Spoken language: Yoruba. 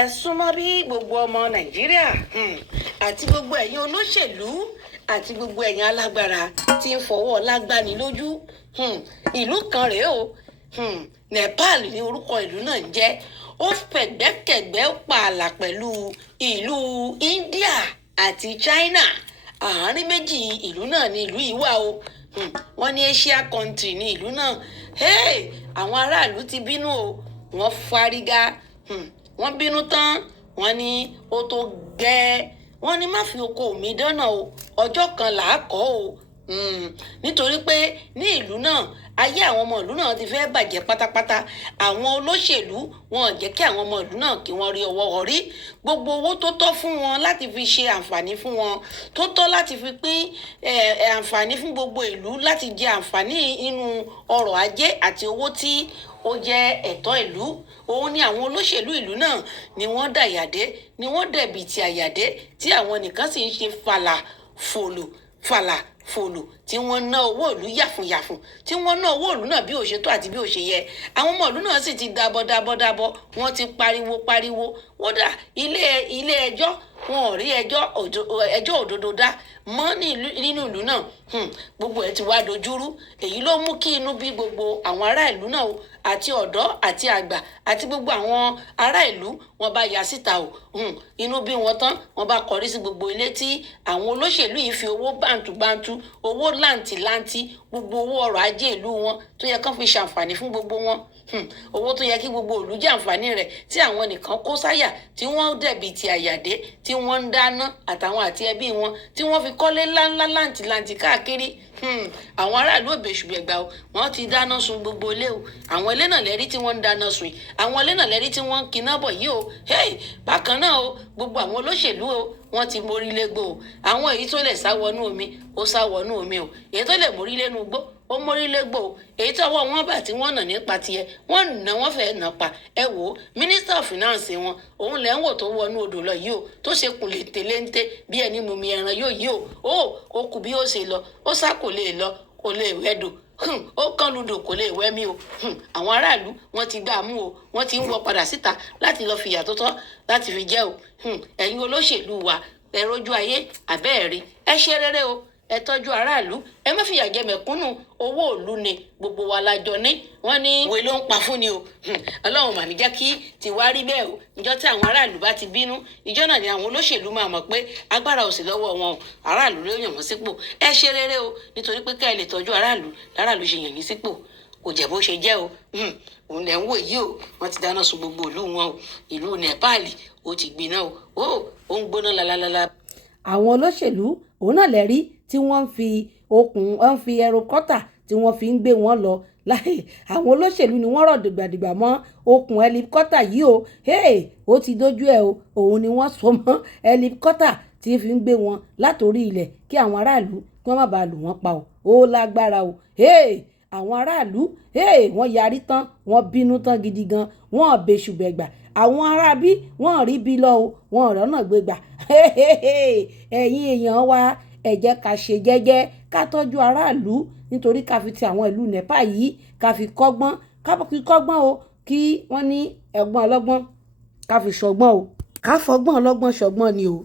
ẹ súnmọ́ bí gbogbo ọmọ nàìjíríà àti gbogbo ẹ̀yin olóṣèlú àti gbogbo ẹ̀yin alágbára tí ń fọwọ́ lágbani lójú. Ìlú kan rèé o, nepal ní orúkọ ìlú náà ń jẹ́. Ó fẹ̀gbẹ́kẹ̀gbẹ́ pààlà pẹ̀lú ìlú India àti China. Àárín méjì ìlú náà ni ìlú yìí wà o. Wọ́n ní Asia country ní ìlú náà. Àwọn aráàlú ti bínú o, wọ́n fárígá. Wọ́n bínú tán, wọ́n ní ó tó gẹ́. Wọ́n ní má fi oko mi dáná o, ọjọ́ kan là á kọ́ o. Nítorí pé ní ìlú náà ayé àwọn ọmọ ìlú náà ti fẹ́ bàjẹ́ pátápátá. Àwọn olóṣèlú wọn ò jẹ́ kí àwọn ọmọ ìlú náà kí wọ́n rí ọwọ́ orí. Gbogbo owó tó tọ́ fún wọn láti fi ṣe àǹfààní fún wọn, tó tọ́ láti fi pín àǹfààní fún gbogbo ìlú láti jẹ àǹfààní inú ọrọ̀ ajé àti owó tí ó jẹ́ ẹ̀tọ́ ìlú. Òun ni àwọn olóṣèlú ìlú náà ni wọ́n dàyàdé, ni wọ́n dẹ̀bìtì àyàdé, tí àwọn nìkan sì ń ṣe fàlà fòlò tí wọ́n ná owó ìlú yàfùnyàfùn, tí wọ́n ná owó ìlú náà bí ó ṣe tó àti bí ó ṣe yẹ. Àwọn ọmọ ìlú náà sì ti dábọ́, wọ́n ti pariwo. Wọ́n dà ilé ẹjọ́, wọn ò rí ẹjọ́ òdodo dá mọ́ nínú ìlú náà. Gbogbo ẹ̀ ti wá dojúrú. Èyí ló mú kí inú bí gbogbo àwọn ará ìlú náà o, àti ọ̀dọ́ àti àgbà àti gbogbo àwọn ará ìlú. Wọ́n bá ya síta o. Inú bí wọn tán, wọ́n bá kọrí sí gbogbo ilé tí àwọn olóṣèlú yìí fi owó bàǹtùbàǹtù, owó làǹtìlanti, gbogbo owó ọrọ̀ ajé ìlú wọn tó yẹ kán fi ṣàǹfààní fún gbogbo wọn. Owó tó yẹ kí gbogbo ìlú jẹ àǹfààní rẹ̀, tí àwọn nìkan kó sáyà, tí wọ́n dẹ̀bìtì àyàdé, tí wọ́n ń dáná àtàwọn àti ẹbí wọn, tí wọ́n fi kọ́lé ńláńlá làǹtìlanti káàkiri. Àwọn aráàlú òbèṣùbẹ̀gbà o, wọ́n ti dáná sun gbogbo ilé o. Àwọn ilé náà lẹ́rí tí wọ́n ń dáná sun yìí, àwọn ilé náà lẹ́rí tí wọ́n ń kiná bọ̀ yìí o. Bákan náà o, gbogbo àwọn olóṣèlú o, wọ́n ti mórí légbó o. Àwọn èyí tó lè sá wọnú omi, ó sá wọnú omi o. Èyí tó lè mórí lénú igbó, ó mórí légbó o. Èyí tó ọwọ́ wọn bà tí wọ́n nà nípa tiẹ̀, wọ́n fẹ́ nà pa. Ẹ wò ó, Minister of Finance wọn, òun lẹ́ ń wò tó wọnú odò lọ yìí o, tó ṣe kùn léńté bí ẹni mumi ẹran yóò yìí o. Ó kù bí ó ṣe lọ, ó sá kò lè lọ, kò lè wẹ́dò. Ó kán ludò kò lè wẹ́mí o. Àwọn aráàlú wọ́n ti gbà mú o, wọ́n ti ń wọ padà síta láti lọ fìyà tó tọ́ láti fi jẹ o. Ẹ̀yin olóṣèlú wa, ẹ rójú ayé àbẹ́ẹ̀rí, ẹ ṣe rere o, ẹ tọ́jú aráàlú, ẹ má fìyà jẹ mẹ̀kúnnù. Owó ìlú ni gbogbo wa lájọ ní. Wọ́n ní ìwé ló ń pa fún ni o. Ọlọ́run mà ní jẹ́ kí tiwa rí bẹ́ẹ̀ o. Ìjọ́ tí àwọn aráàlú bá ti bínú, ìjọ́ náà ni àwọn olóṣèlú máa mọ̀ pé agbára ò sí lọ́wọ́ wọn o. Aráàlú ló yàn wọ́n sípò. Ẹ ṣe rere o, nítorí pé ká ẹ lè tọ́jú aráàlú, láràlú ṣe yàn yín sípò. Kò jẹ́ bó ṣe jẹ́ o. Òun lẹ̀ ń wò yìí o, wọ́n ti dáná sun gbogbo ìlú wọn o. Ìlú Nepal ó ti gbiná o. Ó ń gbóná lalalala. Àwọn olóṣèlú òun náà lẹ́rí tí wọ́n ń fi wọ́n ń fi ẹrọkọ́tà tí wọ́n fi ń gbé wọn lọ. Àwọn olóṣèlú ni wọ́n rọ̀ dìgbàdìgbà mọ́ okùn ẹlikọ́tà yìí o. Ó ti dójú ẹ̀ o. Òun ni wọ́n so mọ́ ẹlikọ́tà tí fi ń gbé wọn látòrí ilẹ̀ kí àwọn aráàlú kí wọ́n má bàa lù wọ́n pa o. Ó lágbára o. Àwọn aráàlú wọ́n yarí tán, wọ́n bínú tán gidi gan, wọ́n bèṣùbẹ̀gbà. Àwọn aráabí wọ́n rí bí lọ o, wọ́n rọ́nà gbégbà. Ẹ̀yin èèyàn wa, ẹ jẹ́ ká ṣe jẹ́jẹ́, ká tọ́jú aráàlú, nítorí ká fi ti àwọn ìlú Nepal yìí ká fi kọ́gbọ́n o, kí wọ́n ní ẹ̀gbọ́n ọlọ́gbọ́n ká fi ṣọgbọ́n o, ká fọgbọ́n ọlọ́gbọ́n ṣọgbọ́n ni o.